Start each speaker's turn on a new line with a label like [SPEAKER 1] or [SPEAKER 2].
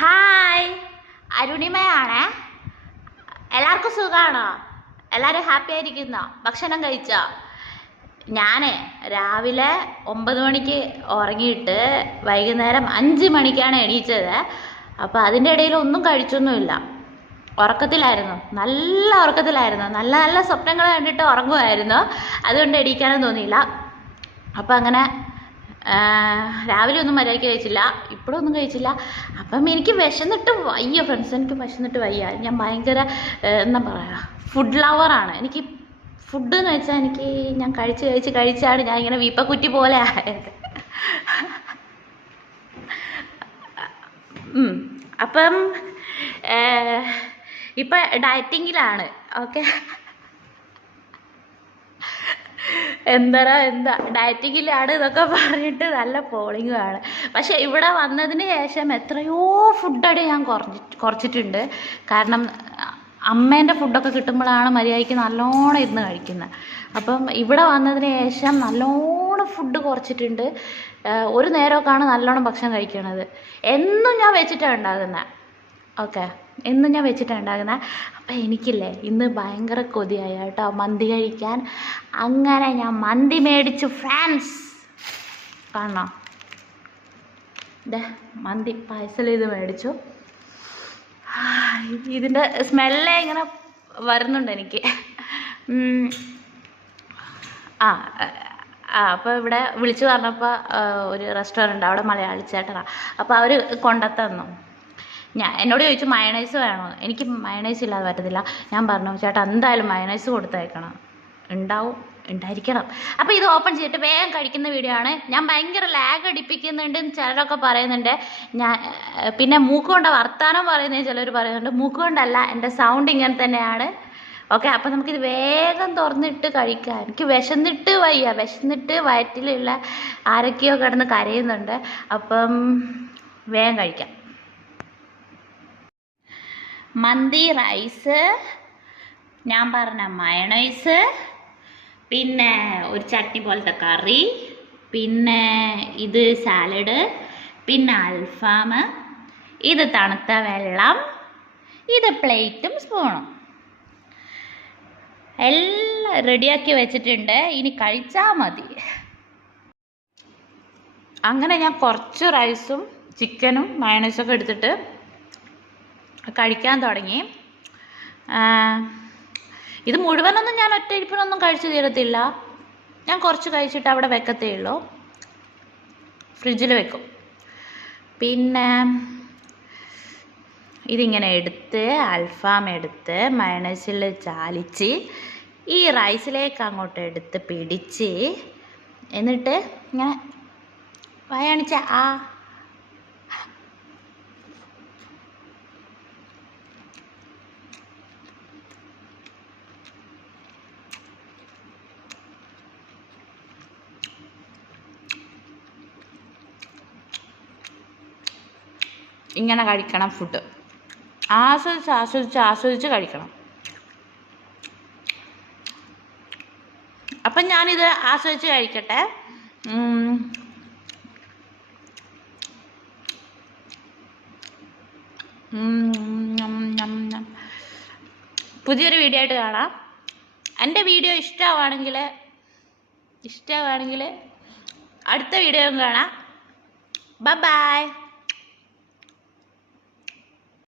[SPEAKER 1] Hi അരുണിമയാണേ. എല്ലാവർക്കും സുഖമാണോ എല്ലാവരും ഹാപ്പി ആയിരിക്കുന്നോ? ഭക്ഷണം കഴിച്ചോ? ഞാൻ രാവിലെ ഒമ്പത് മണിക്ക് ഉറങ്ങിയിട്ട് വൈകുന്നേരം അഞ്ച് മണിക്കാണ് എണീച്ചത്. അപ്പോൾ അതിന്റെ ഇടയിൽ ഒന്നും കഴിച്ചൊന്നുമില്ല. ഉറക്കത്തിലായിരുന്നു. നല്ല ഉറക്കത്തിലായിരുന്നു. നല്ല നല്ല സ്വപ്നങ്ങൾ കണ്ടിട്ട് ഉറങ്ങുമായിരുന്നു. അതുകൊണ്ട് എണീക്കാനും തോന്നിയില്ല. അപ്പോൾ അങ്ങനെ രാവിലെ ഒന്നും മര്യാദയ്ക്ക് കഴിച്ചില്ല. ഇപ്പോഴൊന്നും കഴിച്ചില്ല. അപ്പം എനിക്ക് വിശന്നിട്ട് വയ്യ ഫ്രണ്ട്സ് എനിക്ക് വിശന്നിട്ട് വയ്യ. ഞാൻ ഭയങ്കര എന്താ പറയുക ഫുഡ് ലവറാണ് എനിക്ക് ഫുഡ് എന്ന് വെച്ചാൽ എനിക്ക് ഞാൻ കഴിച്ച് കഴിച്ച് കഴിച്ചാണ് ഞാൻ ഇങ്ങനെ വീപ്പക്കുറ്റി പോലെ ആയത്. അപ്പം ഇപ്പം ഡയറ്റിങ്ങിലാണ് ഓക്കെ എന്താ എന്താ? ഡയറ്റിങ്ങിലാണ് എന്നൊക്കെ പറഞ്ഞിട്ട് നല്ല പോളിങ്ങുമാണ് പക്ഷെ ഇവിടെ വന്നതിന് ശേഷം എത്രയോ ഫുഡടി ഞാൻ കുറഞ്ഞി കുറച്ചിട്ടുണ്ട്. കാരണം അമ്മേന്റെ ഫുഡൊക്കെ കിട്ടുമ്പോഴാണ് മര്യാദയ്ക്ക് നല്ലോണം ഇരുന്ന് കഴിക്കുന്നത്. അപ്പം ഇവിടെ വന്നതിന് ശേഷം നല്ലോണം ഫുഡ് കുറച്ചിട്ടുണ്ട്. ഒരു നേരമൊക്കെയാണ് നല്ലോണം ഭക്ഷണം കഴിക്കണത്. എന്നും ഞാൻ വെച്ചിട്ടാണ് ഉണ്ടാകുന്നത്. ഓക്കെ. എന്നും ഞാൻ വെച്ചിട്ടാണ് ഉണ്ടാകുന്നത് അപ്പം എനിക്കില്ലേ ഇന്ന് ഭയങ്കര കൊതിയായി കേട്ടോ. മന്തി കഴിക്കാൻ. അങ്ങനെ ഞാൻ മന്തി മേടിച്ചു ഫ്രാൻസ് കാണണോ? ദേ മന്തി പാഴ്സൽ ചെയ്ത് മേടിച്ചു. ഇതിന്റെ സ്മെല്ലേ ഇങ്ങനെ വരുന്നുണ്ട് എനിക്ക്. ആ ആ അപ്പോൾ ഇവിടെ വിളിച്ചു പറഞ്ഞപ്പോൾ ഒരു റെസ്റ്റോറന്റ് അവിടെ മലയാളി ചേട്ടനാണ് അപ്പോൾ അവർ കൊണ്ടുത്തന്നു. ഞാൻ എന്നോട് ചോദിച്ചു മയണൈസ് വേണോ? എനിക്ക് മയണൈസ് ഇല്ലാതെ പറ്റത്തില്ല. ഞാൻ പറഞ്ഞു ചേട്ടാ എന്തായാലും മയണൈസ് കൊടുത്തയക്കണം. ഉണ്ടാവും ഉണ്ടായിരിക്കണം. അപ്പോൾ ഇത് ഓപ്പൺ ചെയ്തിട്ട് വേഗം കഴിക്കുന്ന വീഡിയോ ആണ്. ഞാൻ ഭയങ്കര ലാഗ് അടിപ്പിക്കുന്നുണ്ട് ചിലരൊക്കെ പറയുന്നുണ്ട്. ഞാൻ പിന്നെ മൂക്കുകൊണ്ട് വർത്താനം പറയുന്നത് ചിലർ പറയുന്നുണ്ട്. മൂക്കുകൊണ്ടല്ല എന്റെ സൗണ്ട് ഇങ്ങനെ തന്നെയാണ്. ഓക്കെ അപ്പം നമുക്കിത് വേഗം തുറന്നിട്ട് കഴിക്കാം. എനിക്ക് വിശന്നിട്ട് വയ്യ. വിശന്നിട്ട് വയറ്റിലുള്ള ആരൊക്കെയോ കിടന്ന് കരയുന്നുണ്ട്. അപ്പം വേഗം കഴിക്കാം. മന്തി റൈസ് ഞാൻ പറഞ്ഞ മയണൈസ് പിന്നെ ഒരു ചട്നി പോലത്തെ കറി പിന്നെ ഇത് സാലഡ് പിന്നെ അൽഫാം ഇത് തണുത്ത വെള്ളം ഇത് പ്ലേറ്റും സ്പൂണും. എല്ലാം റെഡിയാക്കി വെച്ചിട്ടുണ്ട്. ഇനി കഴിച്ചാൽ മതി. അങ്ങനെ ഞാൻ കുറച്ച് റൈസും ചിക്കനും മയണൈസൊക്കെ എടുത്തിട്ട് കഴിക്കാൻ തുടങ്ങി. ഇത് മുഴുവനൊന്നും ഞാൻ ഒറ്റ ഇരിപ്പിനൊന്നും കഴിച്ചു തീരത്തില്ല. ഞാൻ കുറച്ച് കഴിച്ചിട്ട് അവിടെ വെക്കത്തേ ഉള്ളൂ. ഫ്രിഡ്ജിൽ വെക്കും. പിന്നെ ഇതിങ്ങനെ എടുത്ത് അൽഫാം എടുത്ത് മയണൈസിൽ ചാലിച്ച് ഈ റൈസിലേക്ക് അങ്ങോട്ട് എടുത്ത് പിടിച്ച് എന്നിട്ട് ഇങ്ങനെ വയണിച്ച ആ ഇങ്ങനെ കഴിക്കണം ഫുഡ് ആസ്വദിച്ച് ആസ്വദിച്ച് ആസ്വദിച്ച് കഴിക്കണം. അപ്പം ഞാനിത് ആസ്വദിച്ച് കഴിക്കട്ടെ. പുതിയൊരു വീഡിയോ ആയിട്ട് കാണാം. എന്റെ വീഡിയോ ഇഷ്ടമാണെങ്കിൽ ഇഷ്ടമാണെങ്കിൽ അടുത്ത വീഡിയോ കാണാം. Bye bye